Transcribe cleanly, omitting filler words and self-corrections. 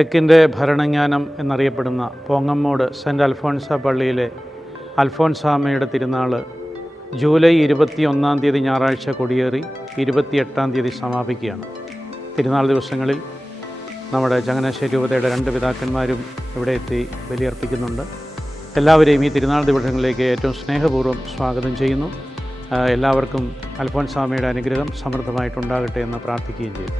തെക്കിൻ്റെ ഭരണജ്ഞാനം എന്നറിയപ്പെടുന്ന പോങ്ങമ്മോട് സെൻറ്റ് അൽഫോൺസ പള്ളിയിലെ അൽഫോൻസാമ്മയുടെ തിരുനാൾ ജൂലൈ 21 ഞായറാഴ്ച കൊടിയേറി 28 സമാപിക്കുകയാണ്. തിരുനാൾ ദിവസങ്ങളിൽ നമ്മുടെ ചങ്ങനാശ്ശേരി രൂപതയുടെ 2 പിതാക്കന്മാരും ഇവിടെ എത്തി ബലിയർപ്പിക്കുന്നുണ്ട്. എല്ലാവരെയും ഈ തിരുനാൾ ദിവസങ്ങളിലേക്ക് ഏറ്റവും സ്നേഹപൂർവ്വം സ്വാഗതം ചെയ്യുന്നു. എല്ലാവർക്കും അൽഫോൻസാമ്മയുടെ അനുഗ്രഹം സമൃദ്ധമായിട്ടുണ്ടാകട്ടെ എന്ന് പ്രാർത്ഥിക്കുകയും ചെയ്യും.